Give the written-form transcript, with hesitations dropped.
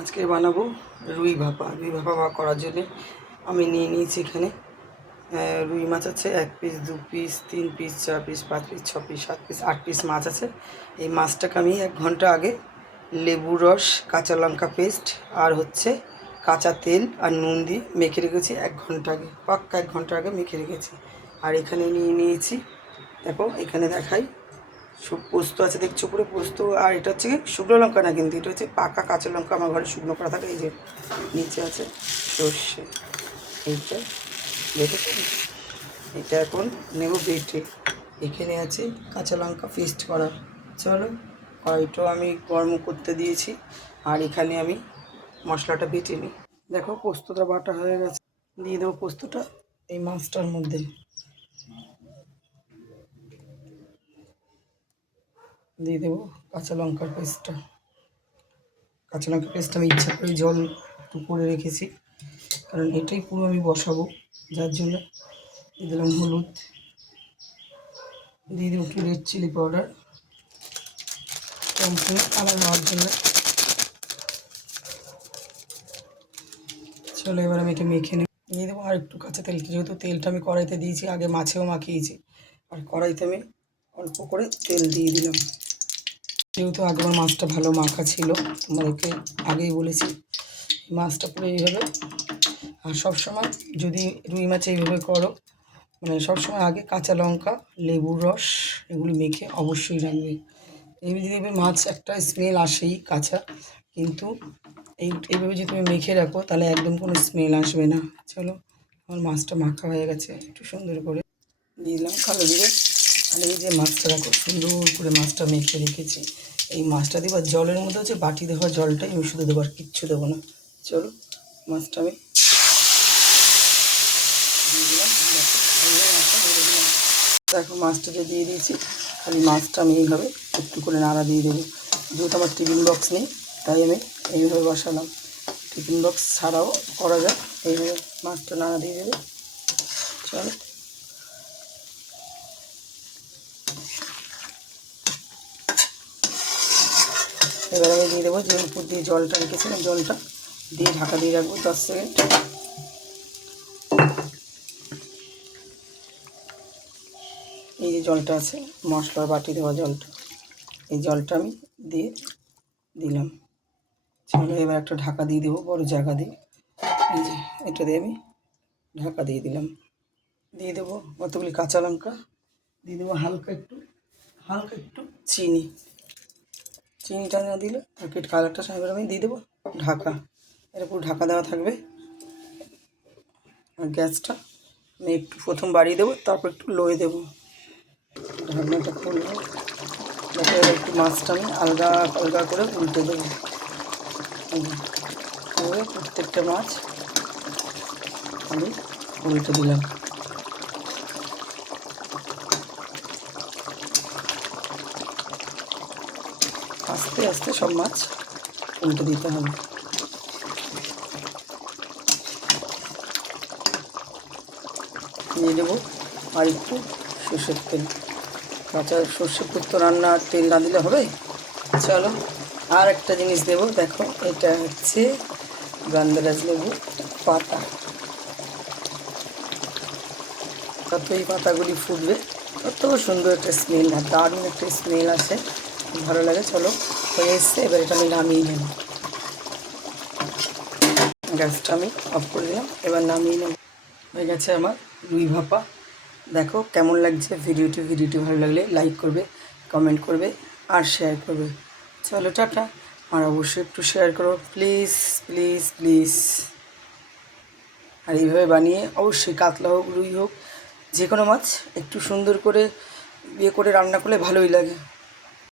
আজকে বানাবো রুই ভাপা। করার জন্য আমি নিয়ে নিয়েছি এখানে রুই মাছ আছে 1 piece, 2 piece, 3 piece, 4 piece, 5 piece, 6 piece, 7 piece, 8 piece মাছ আছে। এই মাছটাকে আমি 1 ঘন্টা আগে লেবুর রস, কাঁচা লঙ্কা পেস্ট আর কাঁচা তেল আর নুন দিয়ে মেখে রেখেছি 1 ঘন্টা আগে, পাক্কা 1 ঘন্টা আগে মেখে রেখেছি। আর এখানে নিয়ে নিয়েছি, দেখো এখানে দেখাই, পোস্ত আছে দেখছো, পুরো পোস্ত। আর এটা হচ্ছে কি শুকনো লঙ্কা না, কিন্তু এটা হচ্ছে পাকা কাঁচা লঙ্কা, আমার ঘরে শুকনো করা থাকে। এই যে নিচে আছে সর্ষে, এইটা দেখেছো, এটা এখন নেব বেটে। এখানে আছে কাঁচা লঙ্কা পেস্ট করা। চলো কড়াইটাও আমি গরম করতে দিয়েছি, আর এখানে আমি মশলাটা বেটে নিই। দেখো পোস্তটা বাটা হয়ে গেছে, দিয়ে দেবো পোস্তটা এই মাছটার মধ্যে। দিয়ে দেবো কাঁচা লঙ্কার পেস্টটা। কাঁচা লঙ্কা পেস্টটা আমি ইচ্ছা করে জল একটু করে রেখেছি, কারণ এটাই পুরো আমি বসাবো, যার জন্য। দিয়ে দিলাম হলুদ, দিয়ে দেবো একটু রেড চিলি পাউডার, কম কালার হওয়ার জন্য। চলো এবার আমি এটা মেখে নিই। দিয়ে দেবো আর একটু কাঁচা তেল, যেহেতু তেলটা আমি কড়াইতে দিয়েছি, আগে মাছেও মাখিয়েছি, আর কড়াইতে আমি অল্প করে তেল দিয়ে দিলাম। যেহেতু আগে আমার মাছটা ভালো মাখা ছিল, তোমাদেরকে আগেই বলেছি, মাছটা পুরো এইভাবে। আর সবসময় যদি রুই মাছ এইভাবে করো, মানে সবসময় আগে কাঁচা লঙ্কা, লেবুর রস এগুলি মেখে অবশ্যই রাখবে। এইভাবে দেখবে মাছ একটা স্মেল আসেই কাঁচা, কিন্তু এইভাবে যদি তুমি মেখে রাখো তাহলে একদম কোনো স্মেল আসবে না। চলো আমার মাছটা মাখা হয়ে গেছে, একটু সুন্দর করে দিয়ে দিলাম কালো জিরে। আর এই যে মাছটা রাখো, সুন্দর করে মাছটা মেখে রেখেছি। এই মাছটা দেবার জলের মধ্যে হচ্ছে বাটি দেওয়া জলটাই আমি শুধু দেবো, আর কিচ্ছু দেবো না। চলো মাছটা আমি দিয়ে দিলাম, দেখো মাছটাকে দিয়ে দিয়েছি। খালি মাছটা আমি এইভাবে একটু করে নাড়া দিয়ে দেবো। যেহেতু আমার টিফিন বক্স নেই, তাই আমি এইভাবে বসালাম। টিফিন বক্স ছাড়াও করা যায়, এইভাবে মাছটা নাড়া দিয়ে দেবে। চলো এবার আমি দিয়ে দেবো যে উপর দিয়ে জলটা রেখেছিলাম, জলটা দিয়ে ঢাকা দিয়ে রাখবো 10 সেকেন্ড। এই যে জলটা আছে, মশলার বাটি দেওয়া জলটা, এই জলটা আমি দিয়ে দিলাম। চলো এবার একটা ঢাকা দিয়ে দেবো, বড় জায়গা দিয়ে। এই যে এটা দিয়ে আমি ঢাকা দিয়ে দিলাম। দিয়ে দেবো কতগুলি কাঁচা লঙ্কা, দিয়ে দেবো হালকা একটু চিনি। চিনিটা না দিলে তরকারির কালারটা সামনে আমি দিয়ে দেবো ঢাকা। এটা পুরো ঢাকা দেওয়া থাকবে। আর গ্যাসটা আমি একটু প্রথম বাড়িয়ে দেবো, তারপর একটু লোয়ে দেবো। ঢাকনাটা খুলবো, দেখো একটু মাছটা আমি আলগা আলগা করে উল্টে দেবো। প্রত্যেকটা মাছ আমি উল্টে দিলাম। আস্তে আস্তে সব মাছ উল্টে দিতে হবে। দিয়ে দেবো আর একটু সর্ষের তেল। কাঁচা সর্ষের তো রান্নার তেল না দিলে হবে। চলো আর একটা জিনিস দেবো, দেখো এটা হচ্ছে গন্ধরাজ লেবু পাতা। তত এই পাতাগুলি ফুটবে তত সুন্দর একটা স্মেল, আর দারুণ একটা স্মেল আসে, ভালো লাগে। চলো হয়ে এসছে, এবার এটা আমি নামিয়ে নেব। গ্যাসটা আমি অফ করে দিলাম, এবার নামিয়ে নেব। হয়ে গেছে আমার রুই ভাপা। দেখো কেমন লাগছে ভিডিওটি ভালো লাগলে লাইক করবে, কমেন্ট করবে আর শেয়ার করবে। চলো টাটা। আর অবশ্যই একটু শেয়ার করো প্লিজ প্লিজ প্লিজ। আর এইভাবে বানিয়ে অবশ্যই কাতলা হোক, রুই হোক, যে কোনো মাছ একটু সুন্দর করে করে রান্না করলে ভালোই লাগে।